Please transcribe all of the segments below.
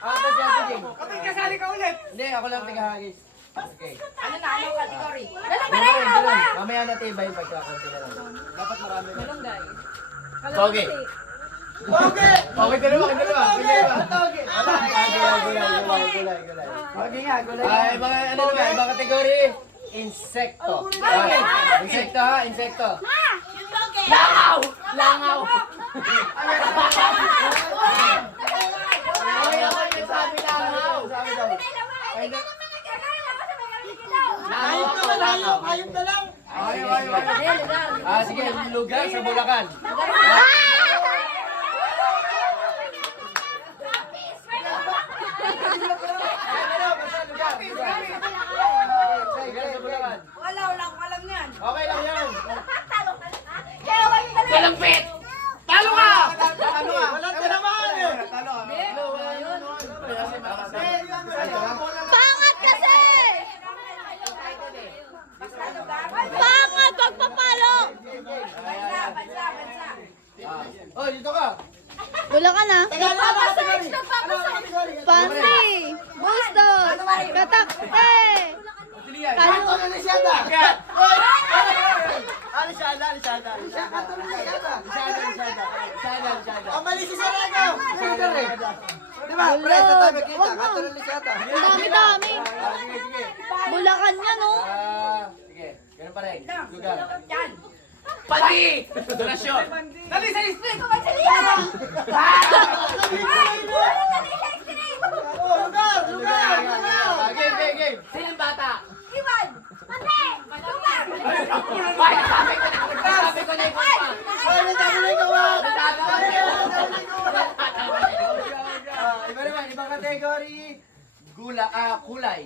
Tapos yan, Jing. Kapag kasali ka ulit. Hindi, ako lang tagahagis. Okay. Ano na, anong category? Dala pa Dalawa, rin, dalawa. hawa! Mamaya natin iba yung pagkakunti na lang. Dapat marami. Malunggay. Pogi. Pogi! Okay, dalawa. Pogi! Gulay. Pogi nga, gulay. Ay, mga ano naman, ibang kategory. Insekto. Okay. Insekto ha, insekto. Langaw! Langaw! Okay, ako yung sabi langaw. Sabi daw. Ay, na- Ayun na lang. Ah, sige, lugar sa Bulacan. Lugar sa Bulacan. Walang yan. Okay lang yan. Walang pit! Talo ka! Walang tinamaan eh. Pangat kasi! Pangat! Huwag papalo! Bansa. Oh, dito ka. Wala ka na? Nagpapasearch! Panty! Bustos! Katakte! Pagtilian. Ito na lisyada. Alisada. Ang mali si Sarego. Di ba? Wala. Presta tayo magkita. Wag mo. Kato na lisyada. Ang dami-dami! Sige. Bulacan yan, oh! Sige, ganun pa rin. Lugar. Yan! Pati! Donasyon. Dali sa street. Lugar. Game. Sinong bata? Ay, sabi ko na ikaw pa. Ay, nagsabi na ikaw ah. Iba naman, ibang kategory. Kulay. Kulay.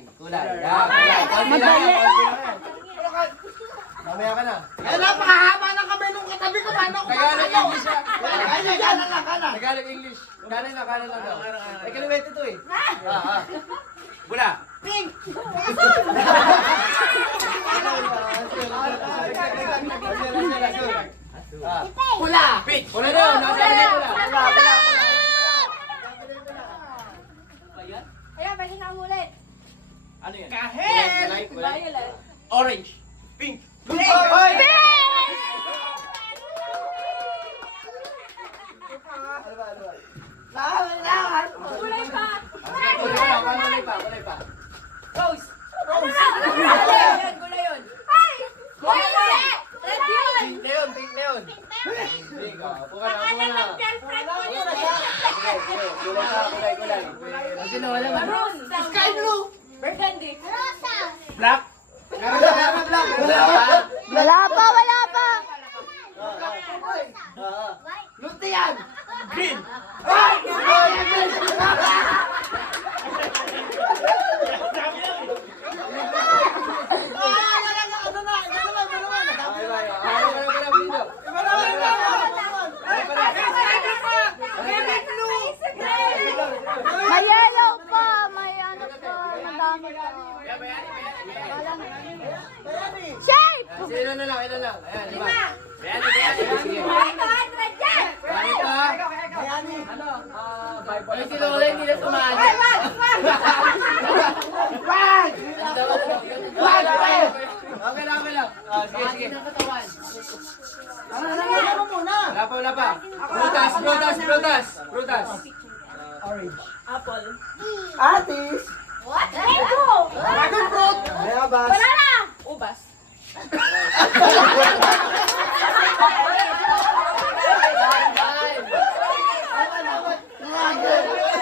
Madali. Mamaya ka na. Eh, napakahaba ng kamay nung katabi ko. Paano ko Tagalog English siya. Ay, kanan lang, kanan. Tagalog English. Kanan lang daw. Ay, kaliwete to eh. Bula. Pink. Pula. Pitch. Pula daw. Nasabi na pula. Ayan, pwede na ulit. Ano yan? Kahit. Violet. Orange. Pink. Hoy! Kulay pa. Kulay pa. Rose. Gulay yun. Violet. Red yun. Pink neon. Pink. Upo ka na. Sige, kulay. Maroon. Sky blue. Burgundy. Black. Wala pa! Lutian. Green. May yellow pa! May ano pa! Madami pa! Shape! Sino na lang? Ayan, lima. Bayani. Sige. Ganito ha. Ay, sino wala hindi na sumali. Okay lang. Sige. Wala pa. Prutas. Orange. Apple. Atis. What? Mango. Dragon fruit. Mayabas. Wala na. Ubas.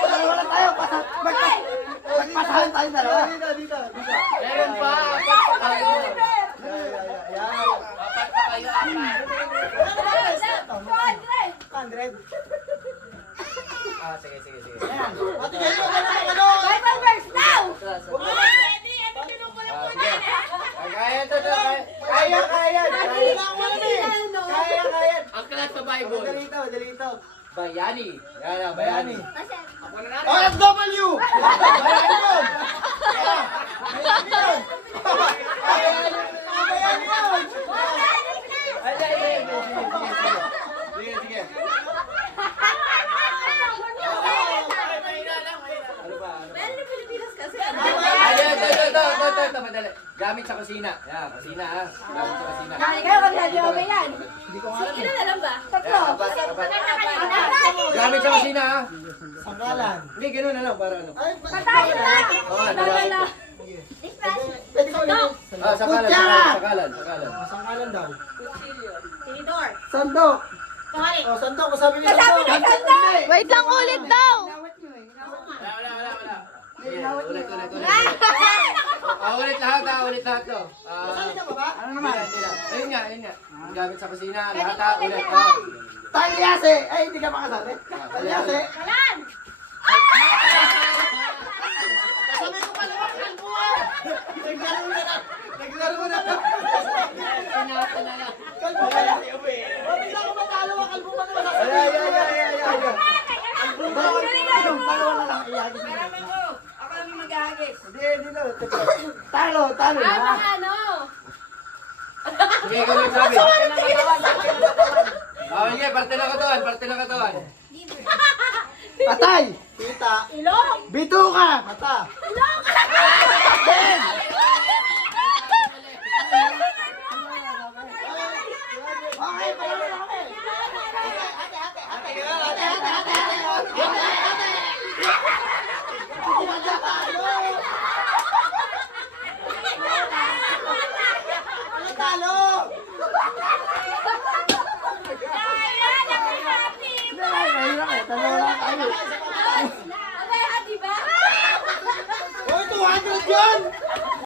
Wala tayo. Magpasahan tayo dalawa. Dito. Meron pa. Apat pa kayo. Sige. Ate, ano? Bible verse now. Kaya to. Kaya. Ang kalat sa Bible. Dalito. Bayani. Yan, bayani. OFW! Sige. ito, madali. Gamit sa kusina. Yan, kusina ha. Gamit sa kusina. Kayo kami sa Jobe yan. Hindi ko nga alam. Ilan na lang ba? Yan, apat. Gamit sa kusina ha. Sangkalan. Hindi, gano'n na lang para ano. Ay, Patayin na! Oo, Dala. pwede ko yun. sakalan, Kutsara! sakalan. Sangkalan daw. Tinidor. Sandok. Kawali. Oh, sandok. Masabi niyo Masabi sandok. niyo sandok! Wait lang, ulit daw. Wala. Ulit. Ulit lahat ha, ulit lahat to. Masali ka ba ba? Ano naman? Ayun nga. Gamit sa kusina, lahat ha, ulit. Talyase! Ay, hindi ka makasabi. Talyase! Kalan! Sabi ko pala, kalbo ah! Naglaro na lang! Naglaro na lang! Kalbo ka lang! Hindi na ako matalo ang kalbo pa naman. Kalbo ba? Dalawa na lang iyagin mo. Ako lang mag-ahagis. Hindi na. Talo na. Mga ano? Sige, gano'n sabi. Sige, parte ng katawan. Patay! Kita. Ilong! Bituka! Mata! Okay, pala na kami. Ano talo? Abay, hati ba? Hoy, 200 yun!